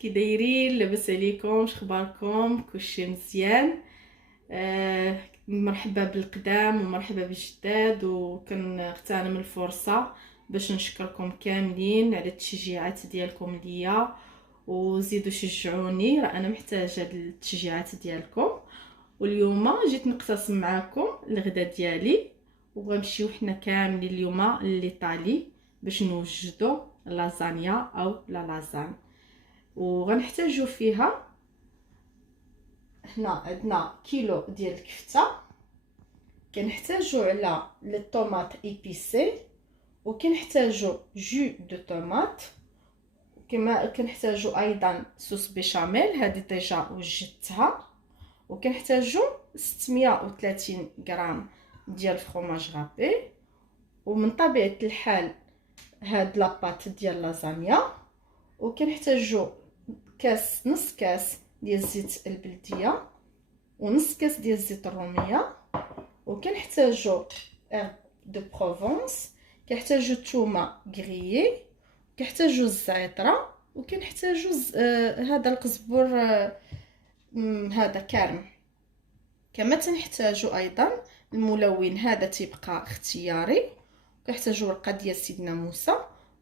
كي دايرين؟ لاباس عليكم؟ شخباركم؟ كلشي مزيان؟ مرحبا بالقدام ومرحبا بالجداد، وكنغتنم الفرصه باش نشكركم كاملين على التشجيعات ديالكم ليا، وزيدوا شجعوني، راه انا محتاجه التشجيعات ديالكم. واليوم جيت نقتسم معكم الغدا ديالي، وغنمشيو حنا كاملين اليوم لإيطالي باش نوجدوا لازانيا او لا لازان. وغنحتاجو فيها هنا عندنا كيلو ديال الكفته، كنحتاجو على لي طوماط ايبيسي، وكنحتاجو جو دو طوماط، كما كنحتاجو ايضا صوص بيشاميل هذه ديجا وجدتها، وكنحتاجو 630 غرام ديال الفرomاج غابي، ومن طبيعه الحال هاد لاباط ديال لازانيا، وكنحتاجو كاس نص كاس ديال الزيت البلديه، ونص كاس ديال الزيت الروميه، وكنحتاجو هيرب دو بروفونس، كنحتاجو الثومه غريي، كنحتاجو الزعتره، وكنحتاجو هذا القزبر هذا كارم. كما تنحتاجو ايضا الملون، هذا تيبقى اختياري، كنحتاجو ورقه ديال سيدنا موسى،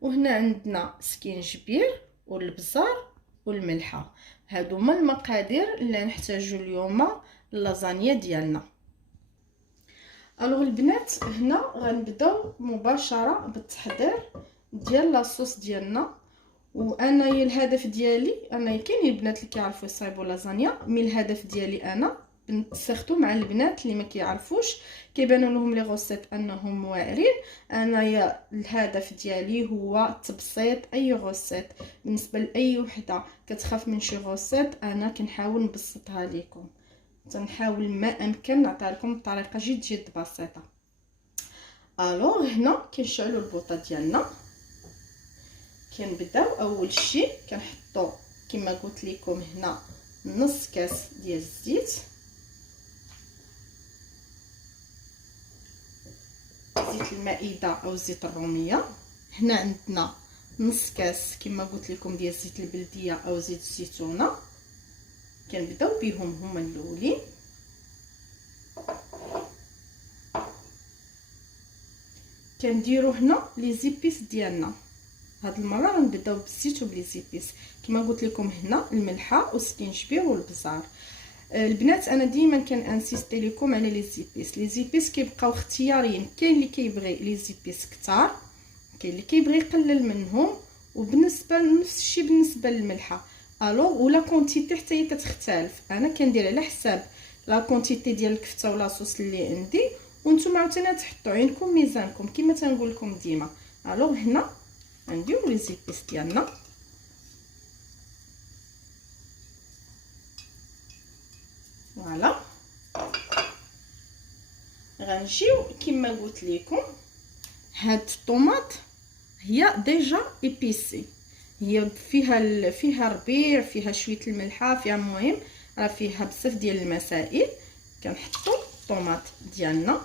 وهنا عندنا سكينجبير والبزار والملحه. هادو هما المقادير اللي نحتاجو اليوم اللازانيا ديالنا. الوغ البنات، هنا غنبداو مباشره بالتحضير ديال لاصوص ديالنا. وانايا الهدف ديالي، انا كاين البنات اللي كيعرفوا يصايبوا لازانيا، مي الهدف ديالي انا سيرتو مع البنات اللي ما كيعرفوش كيبانوا لهم لي غوسيت انهم واعرين. انايا الهدف ديالي هو تبسيط اي غوسيت. بالنسبه لاي وحده كتخاف من شي غوسيت، انا كنحاول نبسطها لكم، تنحاول ما امكن نعطيها لكم بطريقه جد بسيطه. الوغ هنا كنشعلوا البوطه ديالنا، كنبداو اول شيء كنحطوا كما قلت لكم هنا نص كاس ديال الزيت، زيت المائده او زيت الروميه. هنا عندنا نص كاس كما قلت لكم ديال زيت البلديه او زيت الزيتونه، كنبداو بهم هما الاولين. كنديروا هنا لي زيبيس ديالنا، هاد المره غنبداو بالزيت وبلي زيبيس كما قلت لكم، هنا الملحه والسكينجبير والبزار. البنات انا ديما كنانسيستي لكم على لي زيبيس. لي زيبيس كيبقاو اختياريين، كاين اللي كيبغي لي زيبيس كتار، كاين اللي كيبغي يقلل منهم. وبالنسبه لنفس الشيء بالنسبه للملحه، الوغ ولا كونتيتي حتى هي تختلف. انا كندير على حساب لا كونتيتي ديال الكفته ولا صوص اللي عندي، وانتم عاوتاني تحطوا عينكم ميزانكم كما تنقول لكم ديما. الوغ هنا غنديروا لي زيبيس ديالنا، فوالا. غنجيو كما قلت لكم، هاد الطوماط هي ديجا ايبيسي، هي فيها ربيع، فيها شويه الملحه، فيها المهم راه فيها بزاف ديال المسائل. كنحطوا الطوماط ديالنا،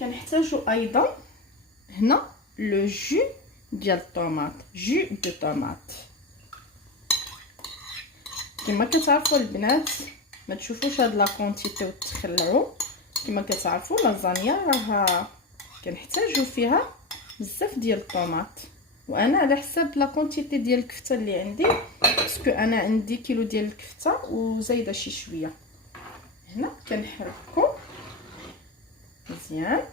كنحتاجو ايضا هنا لو جو ديال الطوماط، جو دو طوماط. كما كتعرفوا البنات ما تشوفوش هاد لا كونتيتي وتخلعوا. كما كتعرفوا لازانيا راه كنحتاجوا فيها بزاف ديال الطوماط، وانا على حساب لا كونتيتي ديال الكفته اللي عندي، باسكو انا عندي كيلو ديال الكفته وزايده شي شويه. هنا كنحركو مزيان.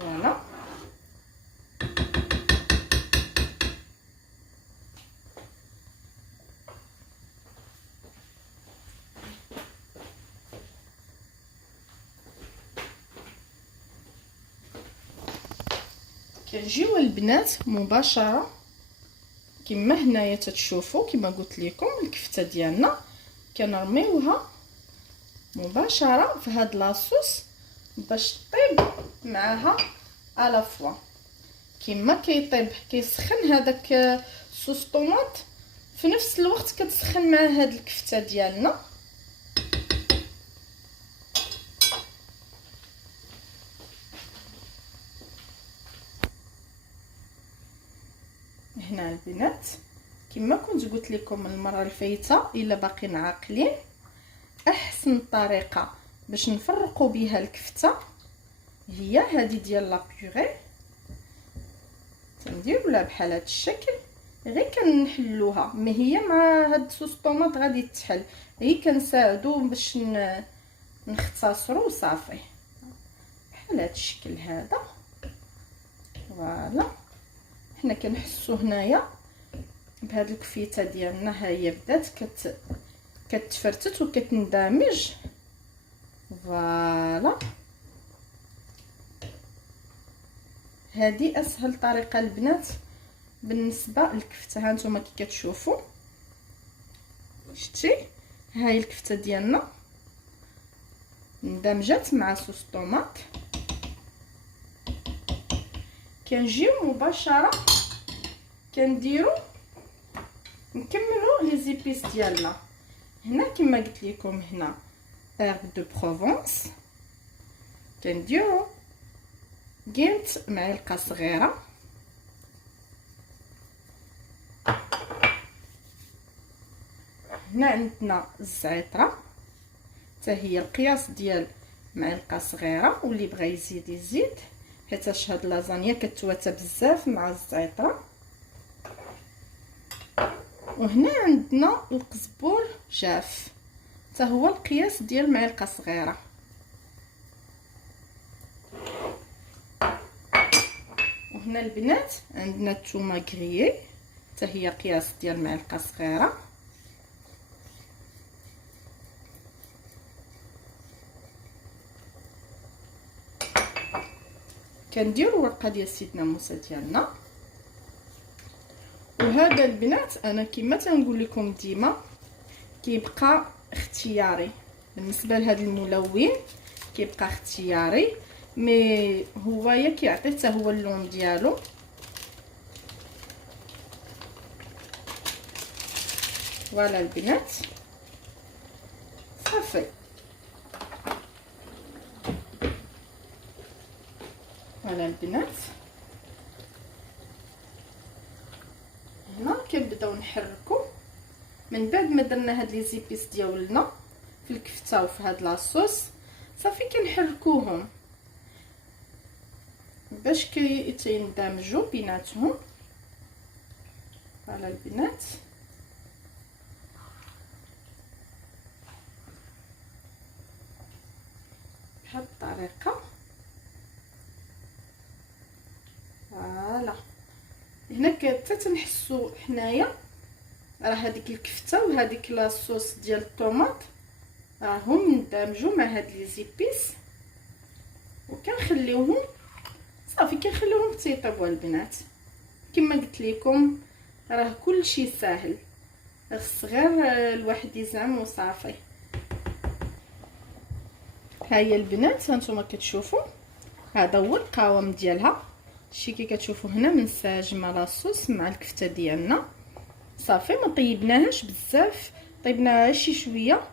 فوالا كنجيو البنات مباشره كما هنايا تتشوفوا. كما قلت لكم الكفته ديالنا كنرميوها مباشره في هاد لاصوص باش طيب معاها على فوا. كما كيطيب كيسخن هذاك صوص طوماط، في نفس الوقت كتسخن مع هاد الكفته ديالنا. هنا البنات كما كنت قلت لكم المره الفايته، الا باقيين عاقلين، احسن طريقه باش نفرقوا بها الكفته هي هذه ديال لا بيغي. تنديروا لها بحال هذا الشكل، غير كنحلوها، ما هي مع هاد صوص طوماط غادي تحل، غير كنساعدوا باش نختصروا وصافي بحال هذا الشكل هذا. فوالا حنا كنحسوا هنايا بهاد الكفيته ديالنا، ها هي بدات كتفرتت وكتندمج. فوالا هذه اسهل طريقه البنات بالنسبه للكفته. ها نتوما كي كتشوفوا شتي، هاي الكفته ديالنا اندمجت مع صوص طوماط. كنجيو مباشره كنديرو نكملوا لي زيبيس ديالنا. هنا كما قلت لكم هنا هيرب دو بروفونس، كنديرو قيمه معلقه صغيره. هنا عندنا الزعتره حتى هي القياس ديال معلقه صغيره، واللي بغى يزيد يزيد، حيت هاد لازانيا كتواتى بزاف مع الزعتره. وهنا عندنا القزبور جاف حتى هو القياس ديال معلقه صغيره. وهنا البنات عندنا الثومه كريي حتى هي قياس ديال معلقه صغيره. كنديروا ورقه ديال سيدنا موسى ديالنا. وهذا البنات انا كما تنقول لكم ديما كيبقى اختياري بالنسبه لهذا الملون، كيبقى اختياري، مي هو كيعطي حتى هو اللون ديالو. فوالا البنات صافي. فوالا البنات هنا كنبداو نحركو من بعد ما درنا هاد لي زيبيس ديالنا في الكفته وفي هاد لاصوص. صافي كنحركوهم باش كيتندمجوا بيناتهم. فوالا البنات بهاد الطريقه. فوالا هنا حتى تنحسوا حنايا راه هذيك الكفته وهذيك لاصوص ديال الطوماط راهم اندمجوا مع هاد لي زيبيس، وكنخليوهم صافي كنخليوهم تيطيبوا البنات. كما قلت لكم راه كلشي ساهل، خص غير الواحد يزعم وصافي. ها هي البنات هانتوما كتشوفوا هذا هو القوام ديالها. شتي كي كتشوفوا هنا منسجمه لاصوص مع الكفته ديالنا. صافي ما طيبناهاش بزاف، طيبناها شي شويه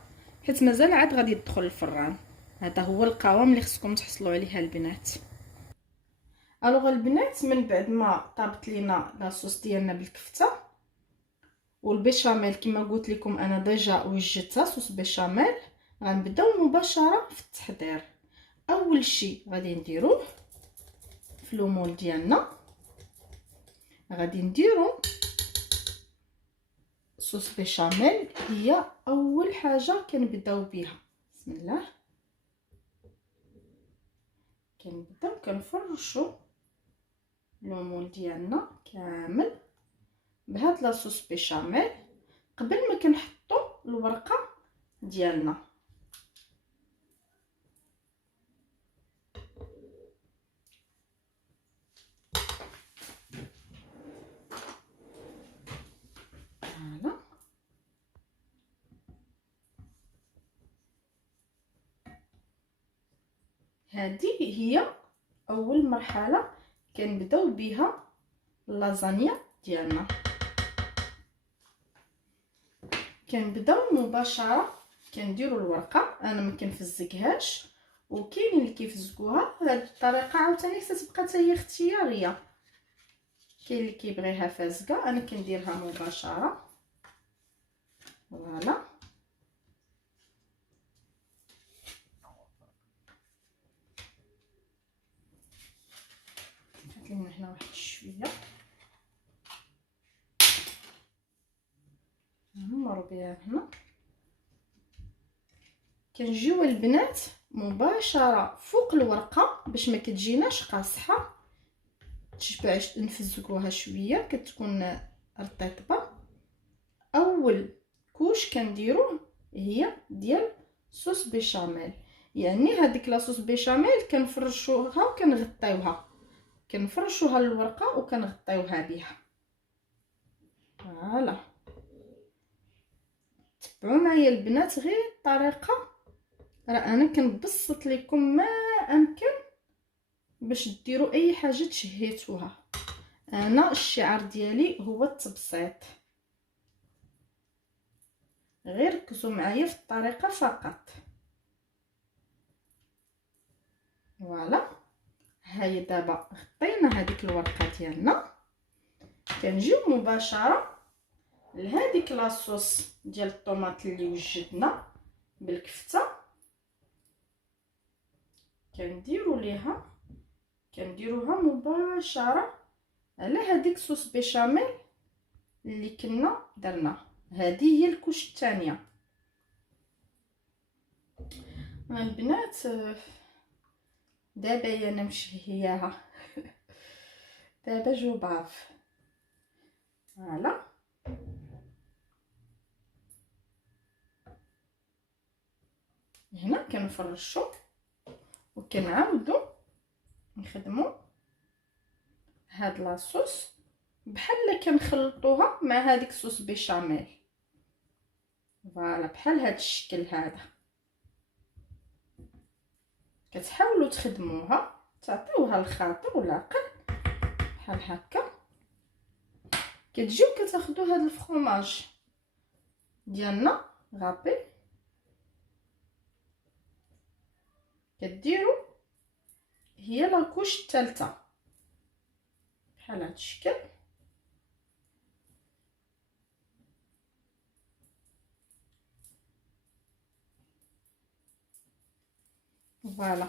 حيت مازال عاد غادي يدخل الفران. هذا هو القوام اللي خصكم تحصلوا عليه البنات. الوغ البنات، من بعد ما طابت لينا لاصوص ديالنا بالكفته والبيشاميل كما قلت لكم انا ديجا وجدتها صوص بيشاميل، غنبداو مباشره في التحضير. اول شيء غادي نديروه في المول ديالنا، غادي نديرو صوص بيشاميل، هي اول حاجه كنبداو بها. بسم الله، كنبداو كنفرشوا المول ديالنا كامل بهاد لاصوص بيشاميل قبل ما كنحطوا الورقه ديالنا. فوالا، هذه هي اول مرحله كنبداو بها اللازانيا ديالنا. كنبداو مباشره كنديروا الورقه، انا ما كنفزقهاش، وكاين اللي كيفزقوها. هذه الطريقه عاوتاني كتبقى حتى هي اختياريه، كاين اللي كيبغيها فازقه، انا كنديرها مباشره. فوالا، نحط لنا هنا واحد شويه نمروا بها هنا. كنجيو البنات مباشره فوق الورقه باش ما كتجيناش قاصحه، تشبعش نفزقوها شويه كتكون رطيبه. اول كوش كنديروه هي ديال صوص بيشاميل، يعني هذيك لاصوص بيشاميل كنفرشوها وكنغطيوها، كنفرشوها الورقه وكنغطيوها بها. فوالا، تبعوا معايا البنات غير الطريقه، راه انا كنبسط لكم ما امكن باش ديروا اي حاجه تشهيتوها. انا الشعار ديالي هو التبسيط، غير ركزوا معايا في الطريقه فقط. فوالا، هاي دابا غطينا هذيك الورقه ديالنا، كنجيو مباشره لهذيك لاصوص ديال الطوماط اللي وجدنا بالكفته، كنديروها مباشره على هذيك صوص بيشاميل اللي كنا درنا. هذه هي الكوش الثانيه. البنات دابا انا مشهياها دابا جوباف. فوالا، هنا كنفرشوا وكنعاودوا نخدموا هاد لاصوص بحال كنخلطوها مع هذيك صوص بيشاميل. فوالا، بحال هاد الشكل هذا كتحاولوا تخدموها، تعطيوها الخاطر والعقل بحال هكا. كتجيو كتاخذوا هاد الفرomاج ديالنا غابي، كديروا هي لاكوش الثالثه بحال هاد الشكل. فوالا،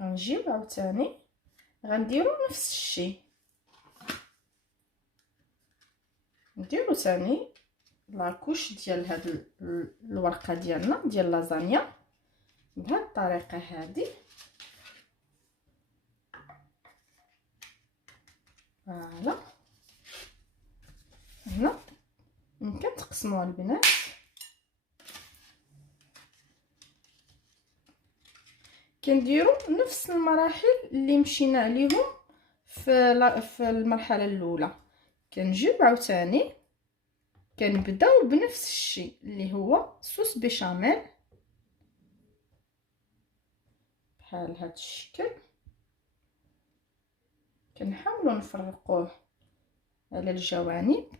غنجيو عاوتاني غنديروا نفس الشيء، نديروا ثاني لاكوش ديال هاد الورقه ديالنا ديال لازانيا بهاد الطريقه هذه. فوالا، هنا يمكن تقسموها البنات. كنديروا نفس المراحل اللي مشينا عليهم في المرحله الاولى. كنجيو عاوتاني كنبداو بنفس الشيء اللي هو صوص بيشاميل بحال هاد الشكل. كنحاولوا نفرقوه على الجوانب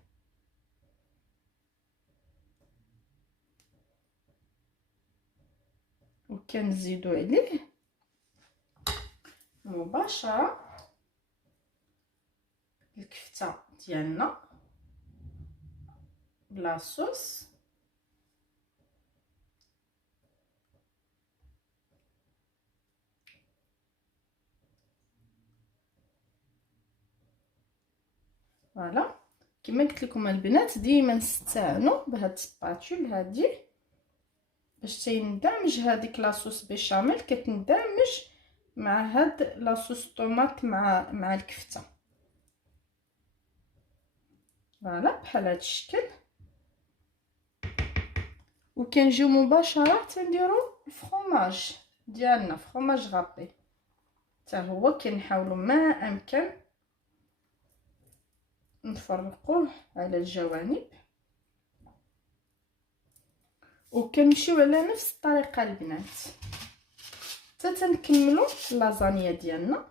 وكنزيدوا عليه مباشره الكفته ديالنا بلاصوص. فوالا كما قلت لكم البنات ديما نستعانوا بهاد السباتول هادي باش تيندمج هذيك لاصوص بيشاميل، كتندمج مع هاد لاصوص طوماط مع الكفته. فوالا بحال هاد الشكل. وكنجيو مباشره تنديروا الفرomاج ديالنا، فرomاج غابي حتى هو كنحاولوا ما امكن نفرقوه على الجوانب، وكنمشيو على نفس الطريقه البنات حتى تنكملوا اللازانيا ديالنا.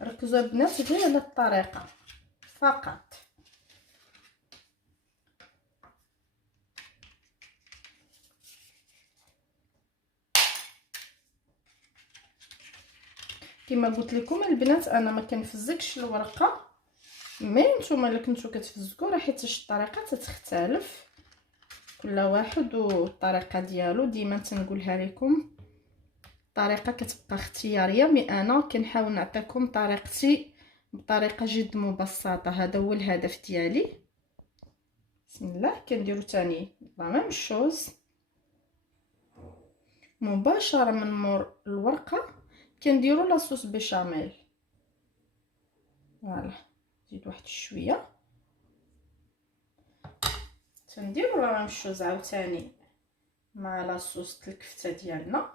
ركزوا البنات غير على الطريقه فقط. كما قلت لكم البنات انا ما كنفزكش الورقه، مي نتوما الا كنتو كتفزكوا راه حيت الطريقه تتختلف، كل واحد والطريقه ديالو. ديما تنقولها لكم الطريقه كتبقى اختياريه، مي انا كنحاول نعطيكم طريقتي بطريقه جد مبسطه. هذا هو الهدف ديالي. بسم الله. كنديروا تاني لا ميم شوز مباشره من مور الورقه، كنديروا لاصوص بيشاميل. فوالا نزيد واحد شويه، تنديروا لا ميم شوز عاوتاني مع لاصوص الكفته ديالنا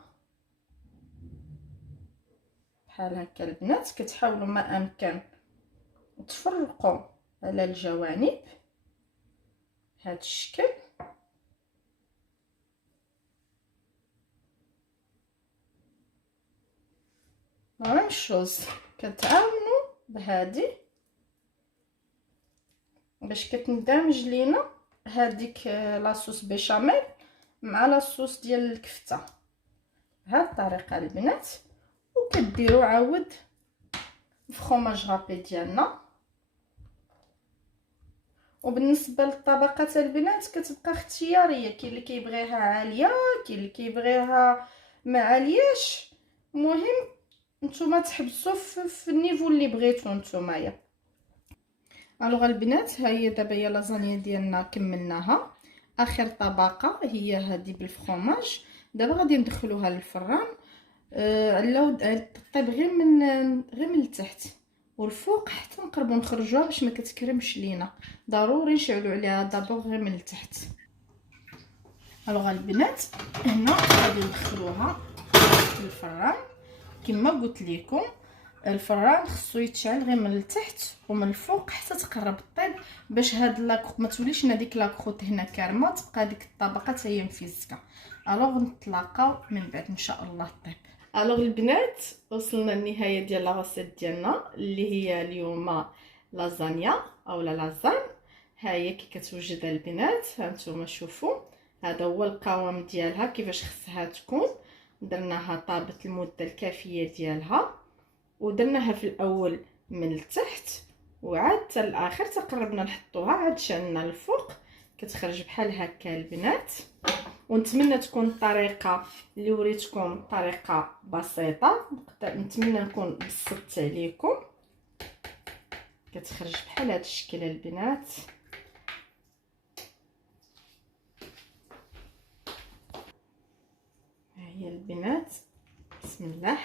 بحال هكا البنات. كتحاولوا ما امكن تفرقوا على الجوانب بهذا الشكل. لا ميم شوز كتعاونوا بهذه باش كتندمج لينا هذيك لاصوص بيشاميل مع لاصوص ديال الكفته بهذه الطريقه البنات. وكديروا عاود الفرomاج غابي ديالنا. وبالنسبه للطبقات البنات كتبقى اختياريه، كاين اللي كيبغيها عاليه، كاين اللي كيبغيها ما عالياش. المهم نتوما تحبسوا في النيفو اللي بغيتو نتومايا. الوغ البنات ها هي دابا هي لازانيا ديالنا كملناها. اخر طبقه هي هذه بالفرomاج. دابا غادي ندخلوها للفران على طيب غير من التحت والفوق حتى نقربوا نخرجوها باش ما كتكرمش لينا. ضروري نشعلوا عليها دابا غير من التحت. الوغ البنات هنا غادي ندخلوها للفران. كما قلت لكم الفران خصو يتشعل غير من التحت ومن الفوق حتى تقرب الطيب، باش هاد لاكروت ما توليش لنا ديك لاكروت هنا كارمه، تبقى ديك الطبقه حتى هي مفيزكه. الوغ نتلاقاو من بعد ان شاء الله الطيب. الوغ البنات وصلنا للنهايه ديال لاغوسيت ديالنا اللي هي اليوم لازانيا او لازان. ها هي كي كتوجد البنات، ها نتوما شوفوا هذا هو القوام ديالها كيفاش خصها تكون. درناها طابت المده الكافيه ديالها، ودرناها في الاول من التحت وعاد حتى الاخر تقربنا نحطوها، عاد شعلنا الفوق كتخرج بحال هكا البنات. ونتمنى تكون الطريقه اللي وريتكم طريقه بسيطه، نتمنى نكون بسطت عليكم. كتخرج بحال هذا الشكل البنات. ها هي البنات بسم الله.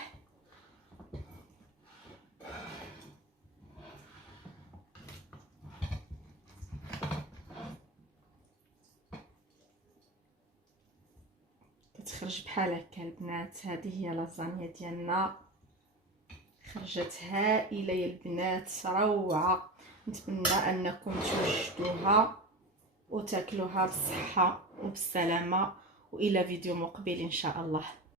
كتخرج بحال هكا البنات. هذه هي لازانيا ديالنا، خرجت هائله يا البنات، روعه. نتمنى انكم توجدوها وتاكلوها بالصحه وبالسلامه، والى فيديو مقبل ان شاء الله.